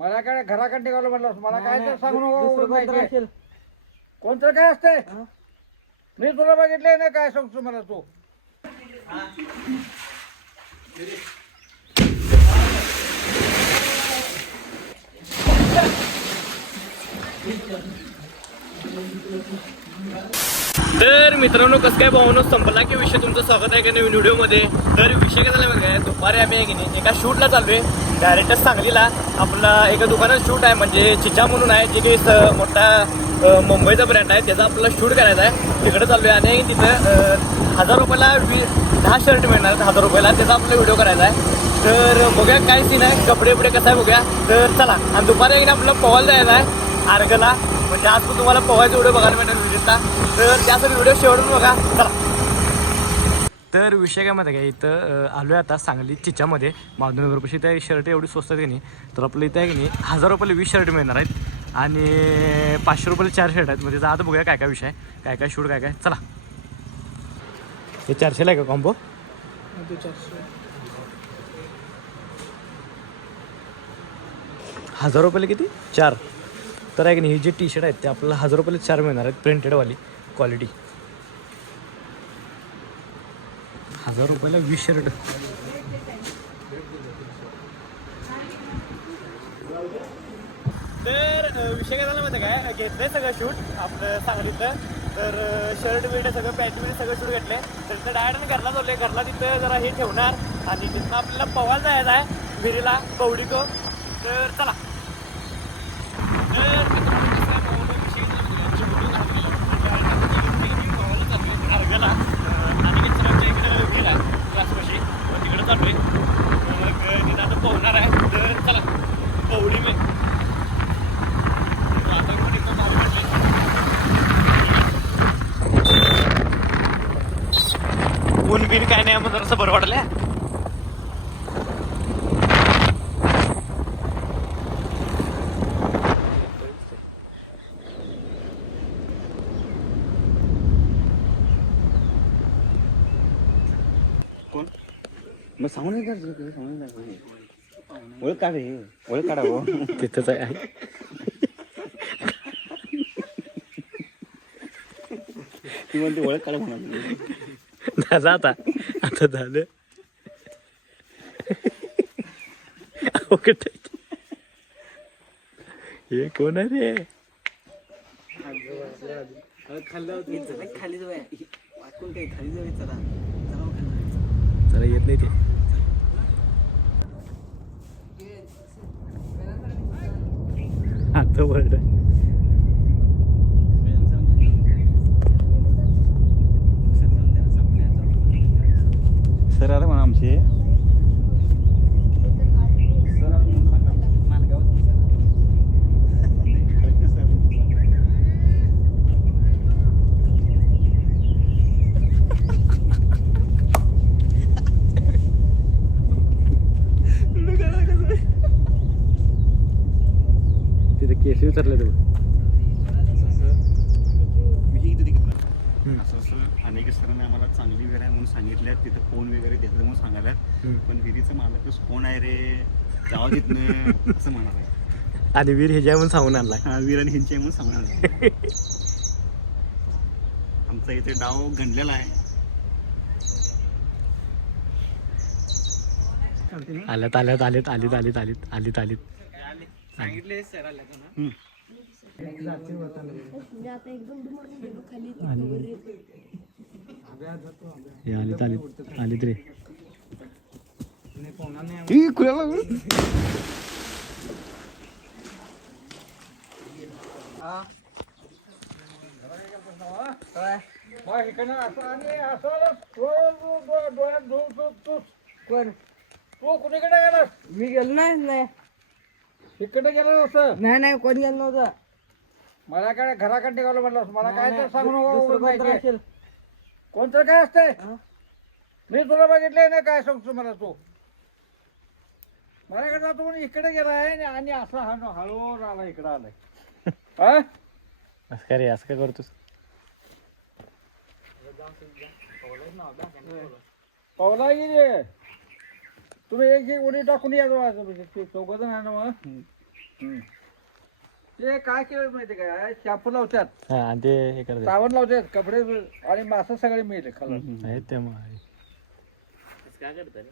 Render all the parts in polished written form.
मला काय घराकडे निघालो म्हटलं मला काय तर सांगू नको असेल कोणतं काय असतंय मी तुला बघितलंय ना काय सांगतो मला तू तर मित्रांनो कसं काय भावनो संपला की विषय तुमचं स्वागत आहे का नवीन व्हिडिओमध्ये. तर विषय काय झाला बघा दुपारी आम्ही आहे की नाही एका शूटला चाललोय डायरेक्ट सांगलीला. आपला एका दुकानात शूट आहे म्हणजे चिचा म्हणून आहे जे काही मोठा मुंबईचा ब्रँड आहे त्याचा आपल्याला शूट करायचा आहे. तिकडे चाललोय आणि तिथं 1000 रुपयाला 10 शर्ट मिळणार 1000 रुपयाला त्याचा आपला व्हिडिओ करायचा आहे. तर बघूया काय सीन आहे कपडे बिपडे कसं आहे बघूया. तर चला आणि दुपारी आहे की नाही आपल्याला पोहायला जायचं आहे आर्गला म्हणजे आज पण तुम्हाला पोहायचा व्हिडिओ बघायला मिळणार व्हिडिओचा. तर त्यासाठी व्हिडिओ शेवटून बघा चला. तर विषय काय माहिती आहे का इथं आलो आहे आता सांगली चिच्यामध्ये माधवनगरपाशी. त्या शर्ट एवढी स्वस्त आहे की नाही तर आपलं इथं आहे की नाही 1000 रुपयाला 20 शर्ट मिळणार आहेत आणि 500 रुपयाला 4 शर्ट आहेत. म्हणजे आता बघूया काय काय विषय आहे काय काय शूट काय काय. चला हे 400ला आहे का कॉम्बो 1000 रुपयाला किती 4. तर आहे की नाही ही जे टी शर्ट आहेत ते आपल्याला 1000 रुपयाला 4 मिळणार आहेत प्रिंटेडवाली क्वालिटी. 1000 रुपयाला 20 शर्ट. तर विषय काय झाला माहिती काय घेतलंय सगळं शूट आपलं सांगलीचं. तर शर्ट बिर्ट सगळं पॅन्ट बिर्ट सगळं शूट घेतलंय. तर तिथं डायरेक्ट घरला चाललोय. घरला तिथं जरा हे ठेवणार आणि तिथनं आपल्याला पोहायला जायचं आहे विहिरीला कवडीको. तर चला. तिकडे चाललोय मग तिथं आता पोहणार आहे. तर चला कवडी मी ऊन बिन काय नाही मग जरासं बरं वाटलं. कोण मग सांगू नाही ओळख काढ रे ओळख काढा हो तिथंच आहे. ती म्हणते ओळख काढा म्हणा झालं आता आता झालं. ओके हे कोण आहे रे खाली जाऊया वाटून काही खाली जाऊया चला जरा येत नाही ते. आता वर्ड सर आला म्हणा आमचे तिथे केस उतरले ते असं असं अनेक सरांनी आम्हाला चांगली वगैरे आहे म्हणून सांगितल्या तिथं फोन वगैरे घेतलं म्हणून सांगायला. पण विहिरीचं मालकच कोण आहे रे जावा तिथनं असं म्हणाला. आणि वीर हे म्हणून सांगून आणलाय. हा वीर आणि ह्यांचे म्हणून सांगून आणला. आमचा इथे डाव गणलेला आहे. आल्यात आल्यात आलीत आलीत आलीत आलीत आलीत आलीत सांगितले सर आल्या का ना हे आलीत आलीत आलीत रे. मग इकडनं असं आणि असं डोळ्यात कोण तू कुणीकडे गेलास मी गेलो नाही इकडे गेला असं नाही कोण गेलं नव्हतं. मला काय घराकडे निघालो म्हटलं मला काय तर सांगू नको असेल कोणतं काय असतंय मी तुला बघितलंय ना काय सांगतो मला तू मला काय तू इकडे गेलाय आणि असं हळूहळू आला इकडं आलाय. हा असं काय रे असं काय करतोस. पावला गेली तुम्ही एक उडी टाकून या चौघ जण आहे ना मग ते काय केलं माहिती काय शापू लावतात हा आणि ते हे करतात सावण लावतात कपडे आणि मासा सगळे मिळते खाला आहेत त्यामुळे काय करतात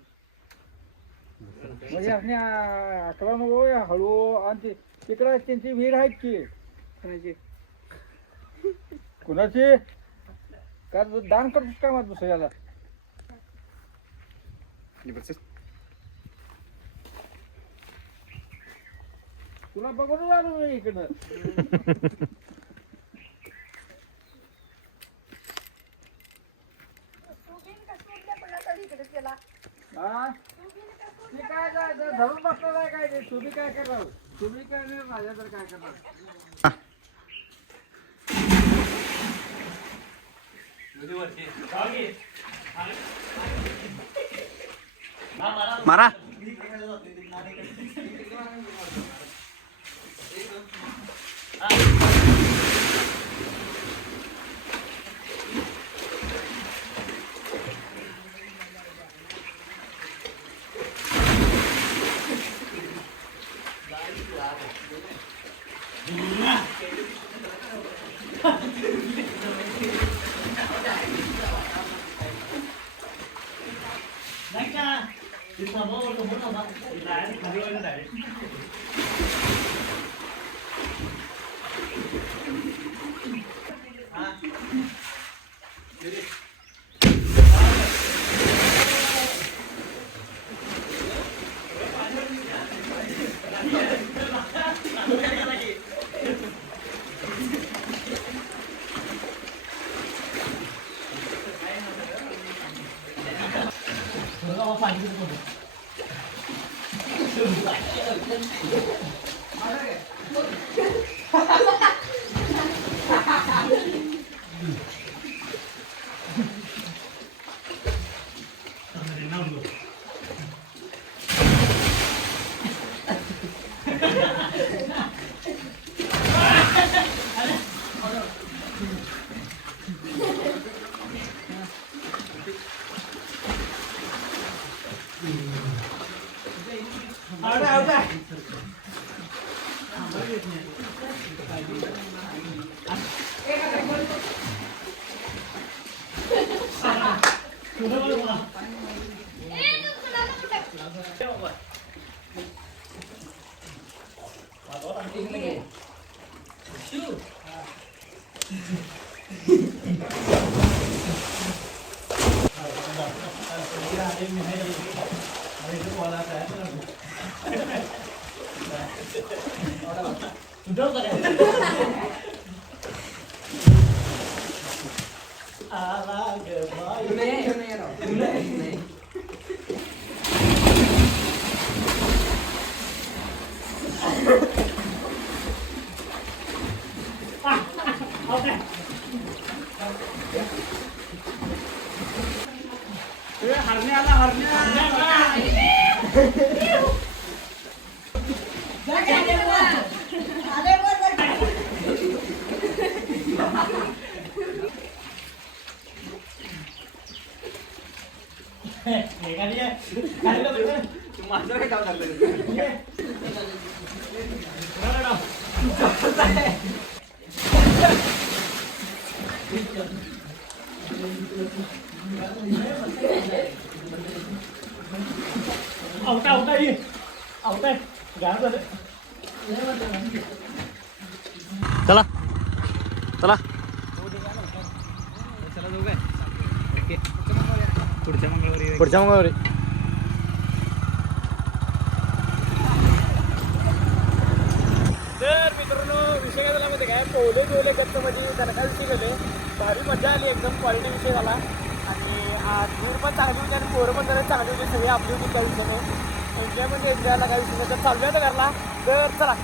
म्हणजे आपण अकरा नको हळू आणि ते तिकडं त्यांची विहीर आहेत की कुणाची का दान करतोस का मग दुसऱ्याला तुला बघून आलो मी इकडं हा? ते काय जायचं धरून बसणार आहे काय ते तुम्ही काय करणार तुम्ही काय नाही माझ्या तर काय करणार मारा माझं काय काम लागलं चला चला चला जाऊ काय ओके पुढच्या मंगळवारी पुढच्या मंगळवारी तर मित्रांनो विषय काय झाला माहिती काय पोले गच्चमध्ये दरका विषय गेले भारी मजा आली एकदम क्वालिटी विषय झाला आणि दूर पण चांगली होती आणि पोरं पण जरा चांगली होती सगळी आपली होती त्या विषयाने एन्जॉयमेंट एन्जॉयला काय विषय तर चालू आहे घरला तर चला